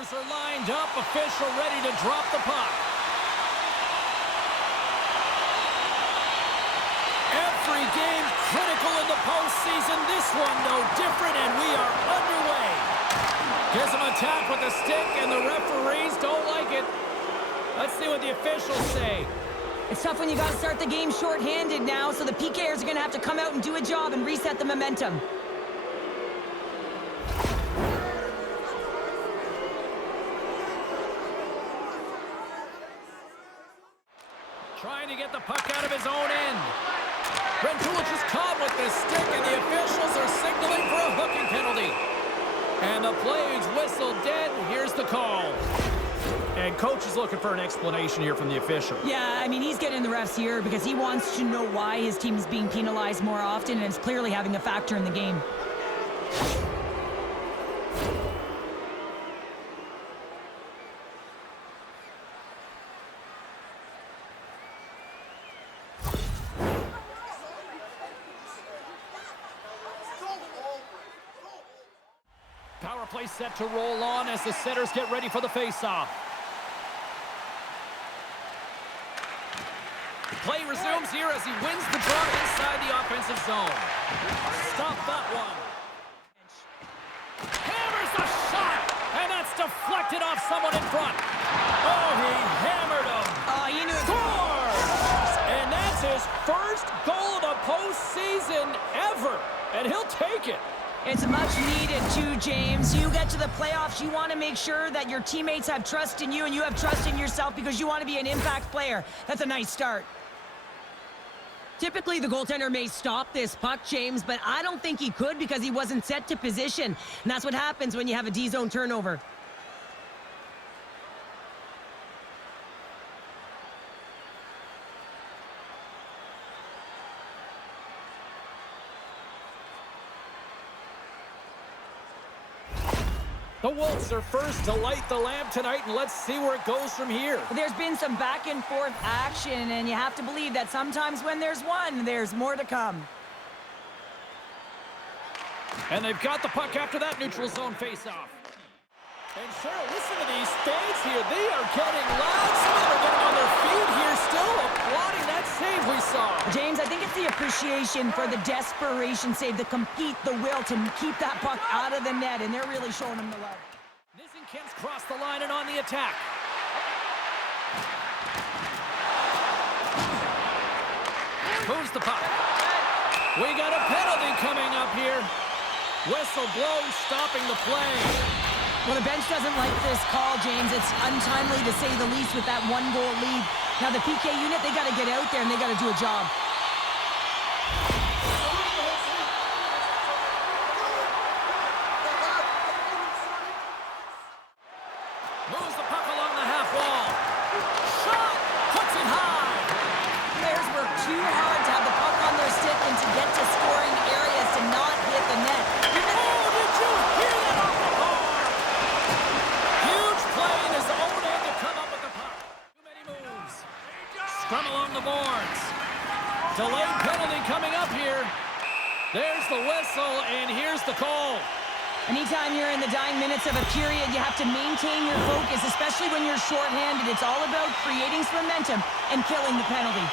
players are lined up, official ready to drop the puck. Every game critical in the postseason. This one no different, and we are underway. Gives him a tap with the stick, and the referees don't like it. Let's see what the officials say. It's tough when you got to start the game short-handed now, so the PKers are going to have to come out and do a job and reset the momentum. Trying to get the puck out of his own end. Rentulich is caught with the stick, and the officials are signaling for a hooking penalty. And the play is whistled dead. Here's the call. And coach is looking for an explanation here from the official. Yeah, I mean, he's getting the refs here because he wants to know why his team is being penalized more often, and it's clearly having a factor in the game. Power play set to roll on as the setters get ready for the faceoff. Play resumes here as he wins the draw inside the offensive zone. Stop that one. Hammers the shot, and that's deflected off someone in front. Oh, he hammered him. Oh, you knew it. Scores! And that's his first goal of the postseason ever, and he'll take it. It's much needed too, James. You get to the playoffs, you want to make sure that your teammates have trust in you and you have trust in yourself because you want to be an impact player. That's a nice start. Typically, the goaltender may stop this puck, James, but I don't think he could because he wasn't set to position. And that's what happens when you have a D-zone turnover. The Wolves are first to light the lamp tonight, and let's see where it goes from here. There's been some back-and-forth action, and you have to believe that sometimes when there's one, there's more to come. And they've got the puck after that neutral zone face-off. And Cheryl, listen to these fans here. They are getting loud. Some of them are getting on their feet here, still applauding that save we saw. James, I think it's the appreciation for the desperation save, the compete, the will to keep that puck out of the net, and they're really showing him the love. Nizhnekamsk crossed the line and on the attack. Moves the puck. We got a penalty coming up here. Whistle blown, stopping the play. Well, the bench doesn't like this call, James. It's untimely to say the least with that one-goal lead. Now, the PK unit, they got to get out there and they got to do a job. Moves the puck along the half wall. Shot! Puts it high! Players work too hard to have the puck on their stick and to get to scoring areas to not hit the net. Oh, did you hear that off the bar? Huge play in his own end to come up with the puck. Too many moves. Scrum along the boards. Delayed penalty coming up here. There's the whistle, and here's the call. Anytime you're in the dying minutes of a period, you have to maintain your focus, especially when you're shorthanded. It's all about creating some momentum and killing the penalty.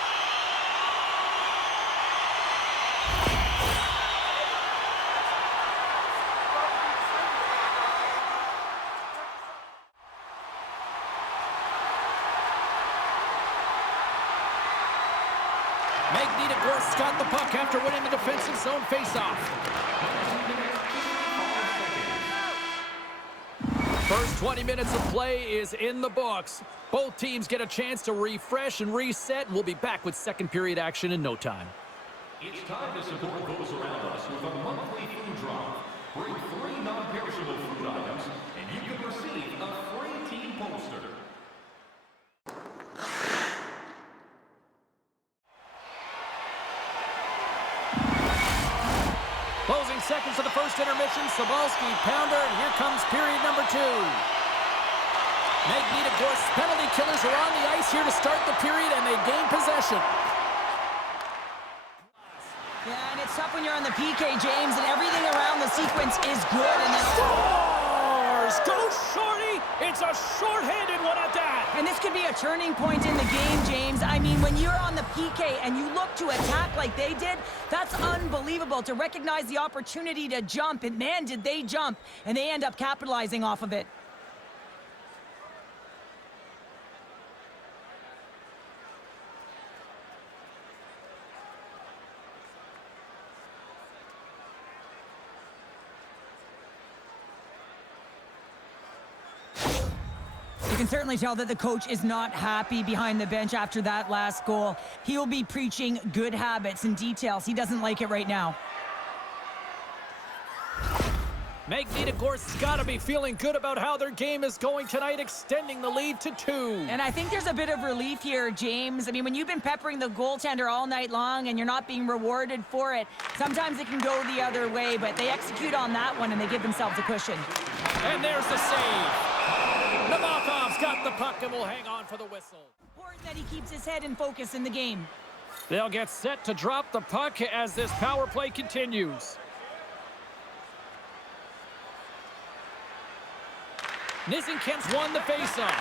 Magnitogorsk got the puck after winning the defensive zone faceoff. First 20 minutes of play is in the books. Both teams get a chance to refresh and reset, and we'll be back with second period action in no time. It's time to support those around us with a monthly food drive. Bring 3 non-perishable food items, and you can receive a free team poster. Closing seconds of the first intermission, Sobolski, pounder, and here comes period number 2. Magnitogorsk's penalty killers are on the ice here to start the period, and they gain possession. Yeah, and it's tough when you're on the PK, James, and everything around the sequence is good. And then Scores! Go Shorty! It's a short-handed one at that. And this could be a turning point in the game, James. I mean, when you're on the PK and you look to attack like they did, that's unbelievable to recognize the opportunity to jump. And man, did they jump. And they end up capitalizing off of it. You can certainly tell that the coach is not happy behind the bench after that last goal. He will be preaching good habits and details. He doesn't like it right now. Magnitogorsk's got to be feeling good about how their game is going tonight, extending the lead to 2. And I think there's a bit of relief here, James. I mean, when you've been peppering the goaltender all night long and you're not being rewarded for it, sometimes it can go the other way, but they execute on that one and they give themselves a cushion. And there's the save. Namakov's got the puck and will hang on for the whistle. Important that he keeps his head in focus in the game. They'll get set to drop the puck as this power play continues. Nizhnekamsk won the faceoff.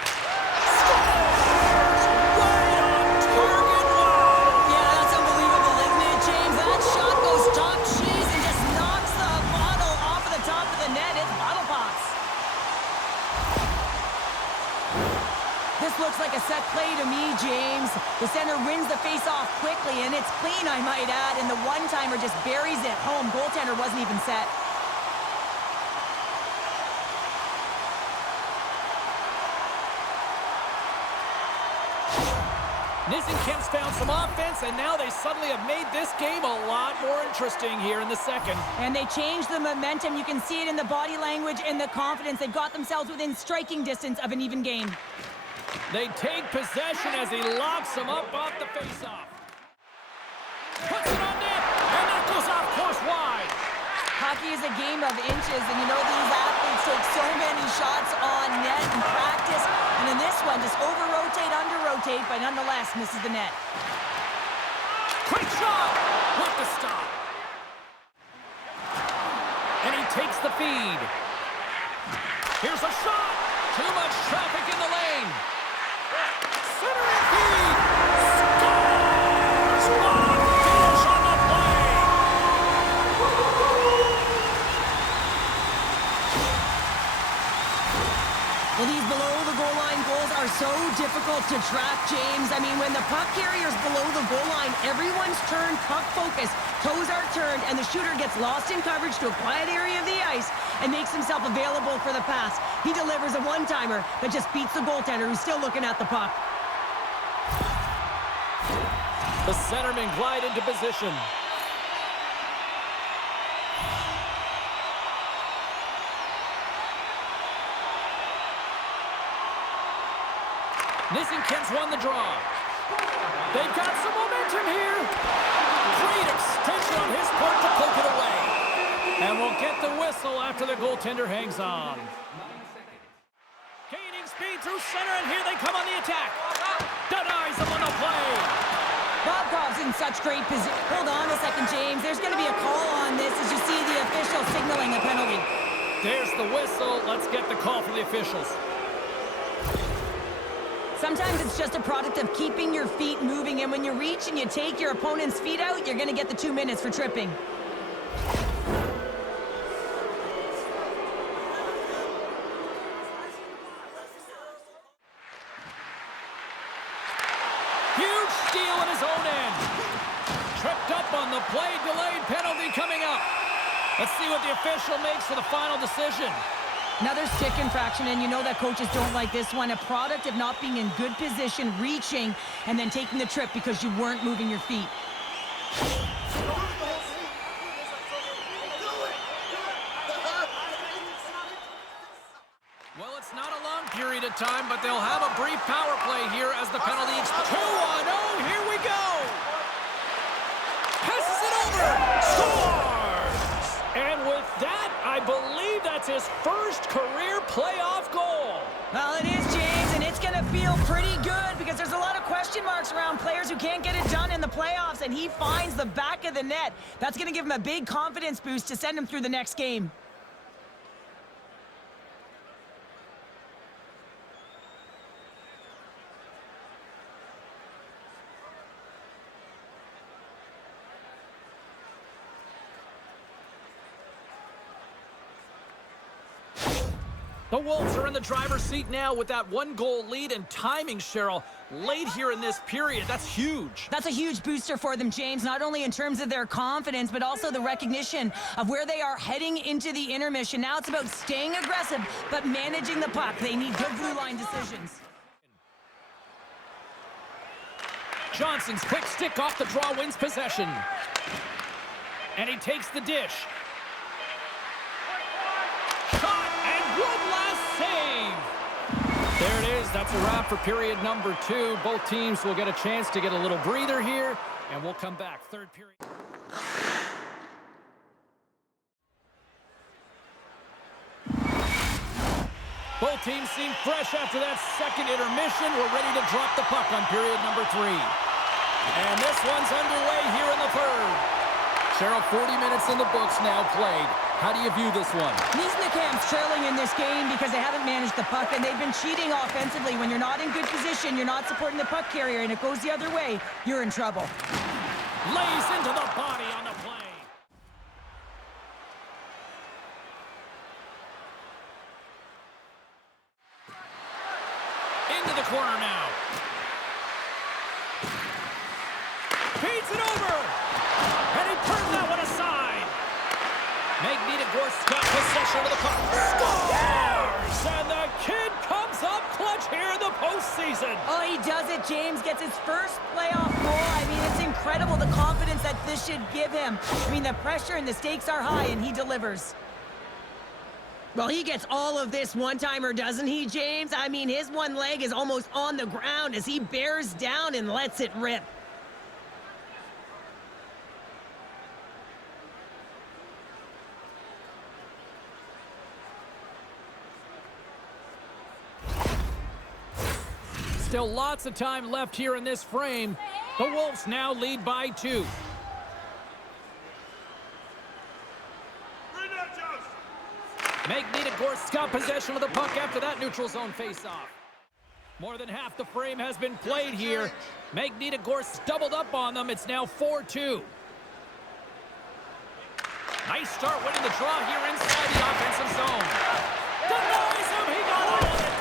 Scores! Right on target! Wow! Yeah, that's unbelievable, isn't it, James? That shot goes top cheese and just knocks the bottle off of the top of the net. It's bottle pops. This looks like a set play to me, James. The center wins the face-off quickly, and it's clean, I might add, and the one-timer just buries it home. Goaltender wasn't even set. Nizhnekamsk found some offense, and now they suddenly have made this game a lot more interesting here in the second. And they changed the momentum. You can see it in the body language and the confidence. They've got themselves within striking distance of an even game. They take possession as he locks them up off the faceoff. Puts it on net, and that goes off course wide. Hockey is a game of inches, and you know these athletes take so many shots on net in practice. And in this one, just over-rotate, under-rotate, but nonetheless misses the net. Quick shot with the stop. And he takes the feed. Here's a shot. Too much traffic in the lane. Centering feed. Scores! Long finish on the play. Well, these below-the-goal-line goals are so difficult to track, James. I mean, when the puck carrier's below the goal line, everyone's turned puck focus, toes are turned, and the shooter gets lost in coverage to a quiet area of the ice and makes himself available for the pass. He delivers a one-timer that just beats the goaltender who's still looking at the puck. The centermen glide into position. Nizhnekamsk won the draw. They've got some momentum here. Great extension on his part to poke it away. And we'll get the whistle after the goaltender hangs on. Gaining speed through center, and here they come on the attack. Denies them on the play. Bobkov's in such great position. Hold on a second, James. There's going to be a call on this as you see the official signaling a penalty. There's the whistle. Let's get the call from the officials. Sometimes it's just a product of keeping your feet moving, and when you reach and you take your opponent's feet out, you're going to get the 2 minutes for tripping. Huge steal in his own end. Tripped up on the play, delayed penalty coming up. Let's see what the official makes for the final decision. Another stick infraction, and you know that coaches don't like this one. A product of not being in good position, reaching, and then taking the trip because you weren't moving your feet. Well, it's not a long period of time, but they'll have a brief power play here as the penalty is 2-1. Oh, here we go. Passes it over. Scores! And with that, I believe that's his first career playoff goal. Well, it is, James, and it's going to feel pretty good because there's a lot of question marks around players who can't get it done in the playoffs, and he finds the back of the net. That's going to give him a big confidence boost to send him through the next game. The Wolves are in the driver's seat now with that 1-goal lead and timing, Cheryl. Late here in this period, that's huge. That's a huge booster for them, James, not only in terms of their confidence, but also the recognition of where they are heading into the intermission. Now it's about staying aggressive, but managing the puck. They need good blue line decisions. Johnson's quick stick off the draw wins possession. And he takes the dish. Shot and one last save. There it is. That's a wrap for period number 2. Both teams will get a chance to get a little breather here, and we'll come back. Third period. Both teams seem fresh after that second intermission. We're ready to drop the puck on period number 3. And this one's underway here in the third. Cheryl, 40 minutes in the books now played. How do you view this one? Nizhnekamsk trailing in this game because they haven't managed the puck, and they've been cheating offensively. When you're not in good position, you're not supporting the puck carrier, and it goes the other way, you're in trouble. Lays into the body on the play. Into the corner now. Feeds it over. And he turned that one aside. Magnitogorsk got possession of the puck. Scores! And the kid comes up clutch here in the postseason. Oh, he does it. James gets his first playoff goal. I mean, it's incredible the confidence that this should give him. I mean, the pressure and the stakes are high, and he delivers. Well, he gets all of this one-timer, doesn't he, James? I mean, his one leg is almost on the ground as he bears down and lets it rip. Still lots of time left here in this frame. The Wolves now lead by 2. Magnitogorsk got possession of the puck after that neutral zone faceoff. More than half the frame has been played here. Magnitogorsk doubled up on them. It's now 4-2. Nice start winning the draw here inside the offensive zone. Denies him. He got all of it.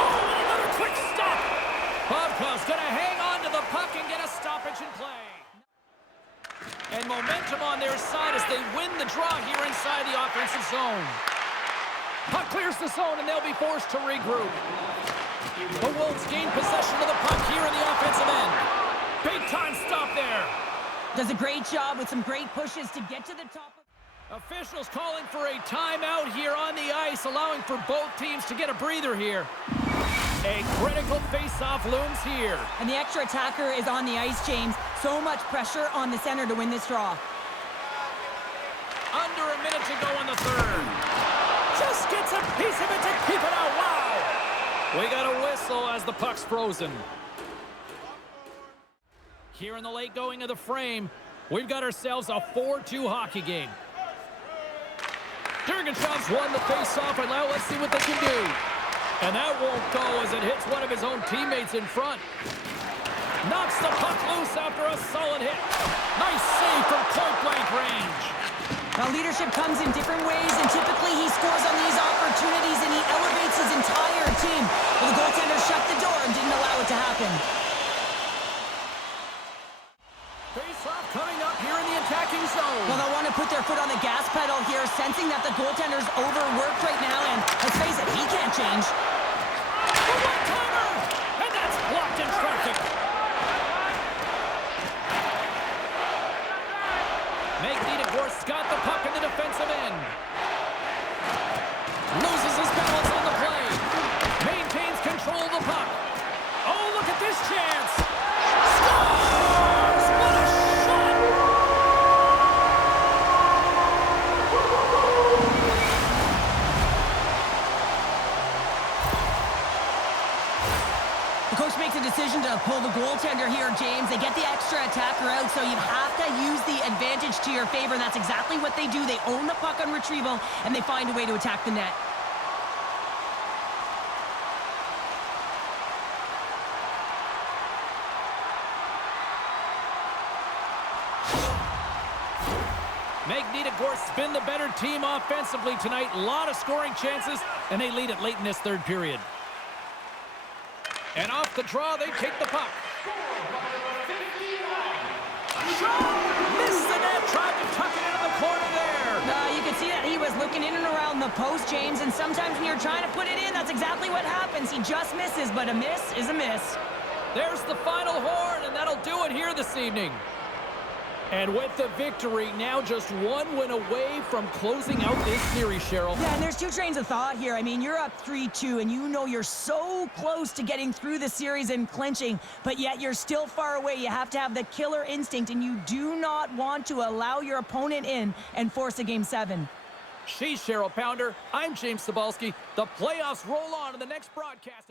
Oh, and another quick stop. Bobkov's going to hang on to the puck and get a stoppage in play. And momentum on their side as they win the draw here inside the offensive zone. Puck clears the zone, and they'll be forced to regroup. The Wolves gain possession of the puck here in the offensive end. Big-time stop there. Does a great job with some great pushes to get to the top. Officials calling for a timeout here on the ice, allowing for both teams to get a breather here. A critical face-off looms here. And the extra attacker is on the ice, James. So much pressure on the center to win this draw. Under a minute to go in the third. Just gets a piece of it to keep it out. Wow! We got a whistle as the puck's frozen. Here in the late going of the frame, we've got ourselves a 4-2 hockey game. Derganchov's won the face-off, and now let's see what they can do. And that won't go as it hits one of his own teammates in front. Knocks the puck loose after a solid hit. Nice save from point-blank range. Now, leadership comes in different ways, and typically he scores on these opportunities, and he elevates his entire team. Well, the goaltender shut the door and didn't allow it to happen. Face-off coming up here in the attacking zone. Well, they'll want to put their foot on the gas pedal here, sensing that the goaltender's overworked right now, and let's face it, he can't change. The one-timer! And that's blocked in traffic. Magnitogorsk got the puck in the defensive end. Loses his balance on the play. Maintains control of the puck. Oh, look at this chance. Scores! What a shot! The coach makes a decision to pull the goaltender here, James. They get the extra attacker out, so you have to use the advantage to your favor, and that's exactly what they do. They own the puck on retrieval, and they find a way to attack the net. Magnitogorsk's been the better team offensively tonight. A lot of scoring chances, and they lead it late in this third period. And off the draw, they take the puck. Shot! Missed the net, tried to tuck it into the corner there. You can see that he was looking in and around the post, James, and sometimes when you're trying to put it in, that's exactly what happens. He just misses, but a miss is a miss. There's the final horn, and that'll do it here this evening. And with the victory, now just one win away from closing out this series, Cheryl. Yeah, and there's two trains of thought here. I mean, you're up 3-2, and you know you're so close to getting through the series and clinching, but yet you're still far away. You have to have the killer instinct, and you do not want to allow your opponent in and force a Game 7. She's Cheryl Pounder. I'm James Cybulski. The playoffs roll on in the next broadcast.